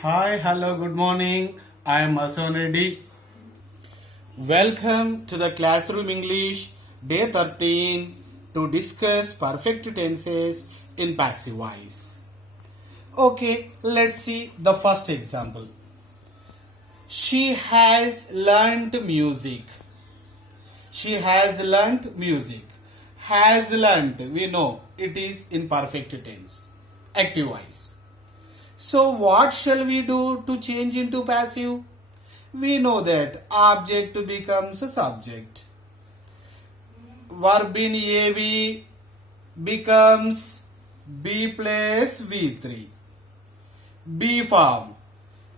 Hi, hello, good morning. I am Asan Reddy. Welcome to the Classroom English Day 13 to discuss perfect tenses in passive voice. Okay, let's see the first example. She has learnt music. She has learnt music. Has learnt, we know it is in perfect tense, active voice. So what shall we do to change into passive? We know that object becomes a subject. Verb in AV becomes B plus V3. B form.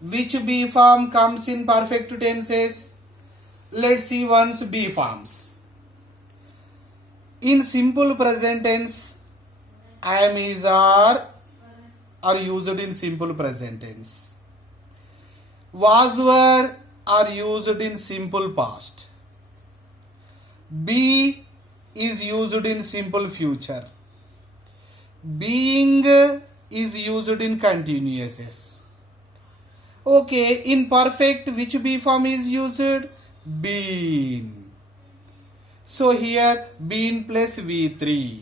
Which B form comes in perfect tenses? Let's see once B forms. In simple present tense, am, is, are used in simple present tense. Was, were are used in simple past. Be is used in simple future. Being is used in continuous. Okay, in perfect, which be form is used? Been. So here, been plus V3.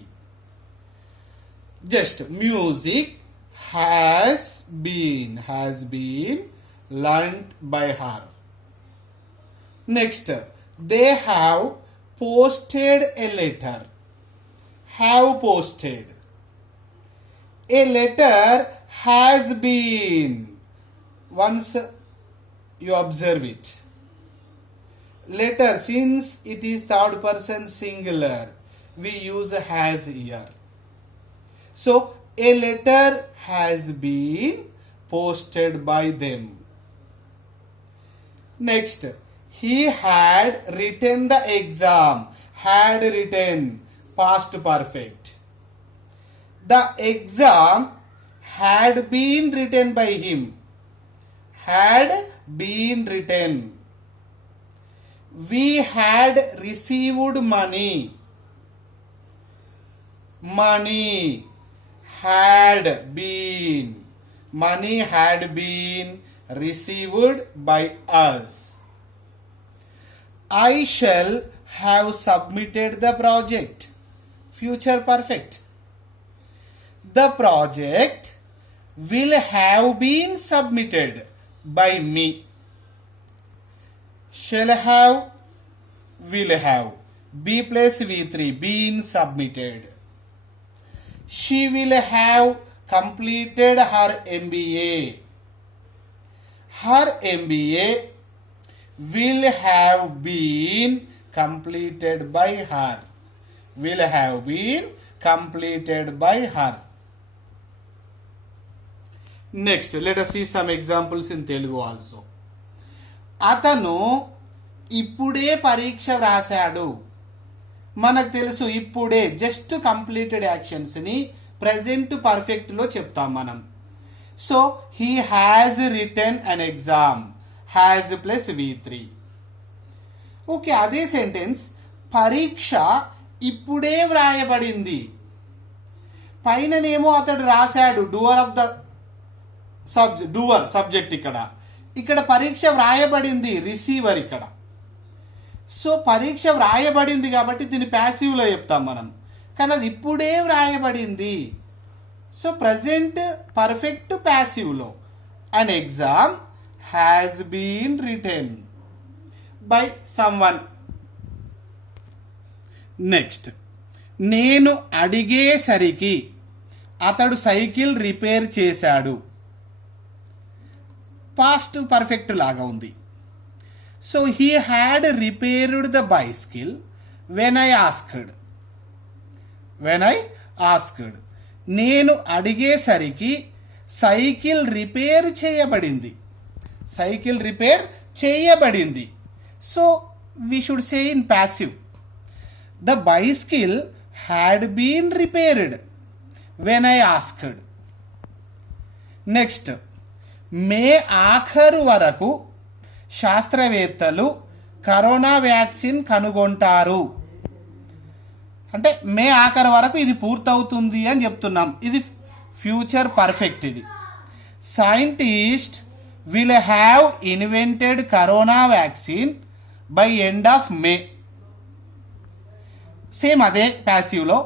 Just music has been learnt by her. Next, they have posted a letter. Have posted. A letter has been. Once you observe it. Letter, since it is third person singular, we use has here. So, a letter has been posted by them. Next, he had written the exam. Had written, past perfect. The exam had been written by him. Had been written. We had received money. Money had been. Money had been received by us. I shall have submitted the project. Future perfect. The project will have been submitted by me. Shall have, will have. B plus V3, been submitted. She will have completed her MBA. Her MBA will have been completed by her. Will have been completed by her. Next, let us see some examples in Telugu also. అతను ఇప్పుడే పరీక్ష వ్రాసాడు. మనకు తెలుసు ఇప్పుడే just completed యాక్షన్స్ని present పర్ఫెక్ట్లో చెప్తాం మనం. So he has written an exam. Has plus V3. Okay, అదే సెంటెన్స్ పరీక్ష ఇప్పుడే వ్రాయబడింది. పైననేమో అతడు రాశాడు, doer of the doer subject ఇక్కడ పరీక్ష వ్రాయబడింది, రిసీవర్ ఇక్కడ. సో పరీక్ష వ్రాయబడింది కాబట్టి దీన్ని ప్యాసివ్లో చెప్తాం మనం, కానీ అది ఇప్పుడే వ్రాయబడింది. సో ప్రజెంట్ పర్ఫెక్ట్ ప్యాసివ్లో an exam has been written by someone. Next, నేను అడిగేసరికి అతడు సైకిల్ రిపేర్ చేశాడు. పాస్ట్ పర్ఫెక్ట్ లాగా ఉంది. So he had repaired the bicycle when I asked. నేను అడిగేసరికి సైకిల్ రిపేర్ చేయబడింది. సైకిల్ రిపేర్ చేయబడింది. So we should say in passive. The bicycle had been repaired when I asked. Next, May ఆఖరు వరకు శాస్త్రవేత్తలు corona vaccine కనుగొంటారు. అంటే మే ఆఖరు వరకు ఇది పూర్తవుతుంది అని చెప్తున్నాం. ఇది ఫ్యూచర్ పర్ఫెక్ట్. ఇది scientist will have invented corona vaccine by end of May. Same అదే ప్యాసివ్లో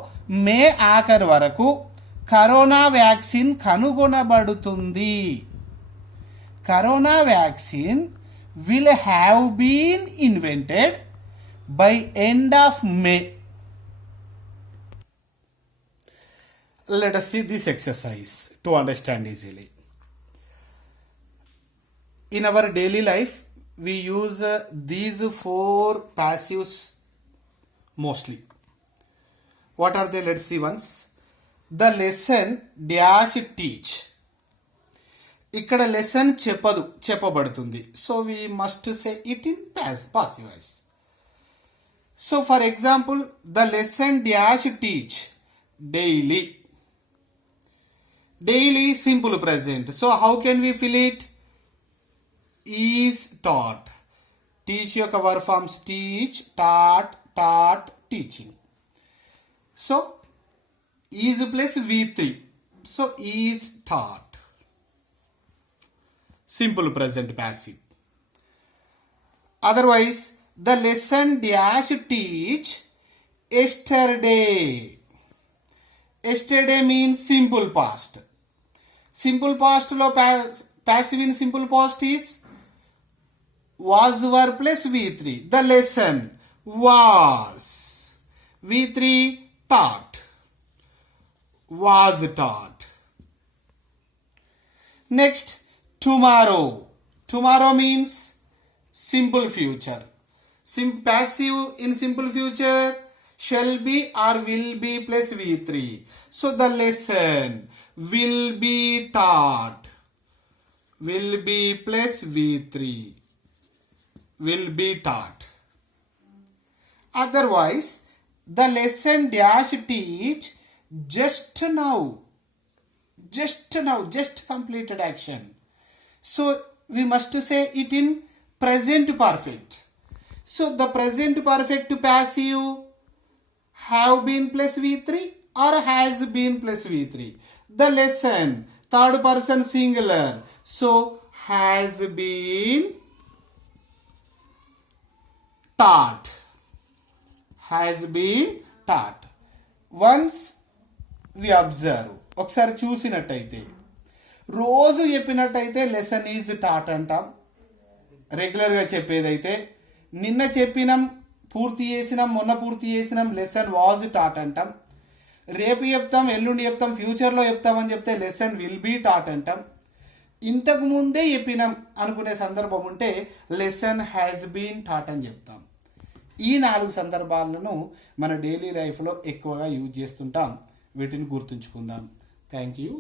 మే ఆఖరి వరకు కరోనా వ్యాక్సిన్ కనుగొనబడుతుంది. Corona vaccine will have been invented by end of May. Let us see this exercise to understand easily. In our daily life, we use these 4 passives mostly. What are they? Let's see once. The lesson dash teach. ఇక్కడ లెసన్ చెప్పబడుతుంది. So we must say it in passive voice. So for example, the lesson dash teach daily. Daily simple present. So how can we fill it? Is taught. Teach యొక్క verb forms teach, taught, teaching. So is plus V3. So is taught. Simple present passive. Otherwise, the lesson dash teach yesterday. Yesterday means simple past. Simple past lo passive in simple past is was verb plus V3. The lesson was. V3 taught. Was taught. Next, tomorrow. Tomorrow means simple future. Passive in simple future shall be or will be plus V3. So the lesson will be taught. Will be plus V3. Will be taught. Otherwise, the lesson dash teach just now. Just now, just completed action. So we must say it in present perfect. So the present perfect passive have been plus V3 or has been plus V3. The lesson, third person singular. So has been taught. Has been taught. Once we observe, ఒకసారి చూసినట్టయితే రోజు చెప్పినట్టయితే lesson is taught అంటాం. రెగ్యులర్గా చెప్పేదైతే నిన్న చెప్పినాం, పూర్తి చేసినాం, మొన్న పూర్తి చేసినాం, లెసన్ వాజ్ టాట్ అంటాం. రేపు చెప్తాం, ఎల్లుండి చెప్తాం, ఫ్యూచర్లో చెప్తామని చెప్తే లెసన్ విల్ బీ టాట్ అంటాం. ఇంతకు ముందే చెప్పినాం అనుకునే సందర్భం ఉంటే లెసన్ హ్యాస్ బీన్ టాట్ అని చెప్తాం. ఈ 4 సందర్భాలను మన డైలీ లైఫ్లో ఎక్కువగా యూజ్ చేస్తుంటాం. వీటిని గుర్తుంచుకుందాం. Thank you.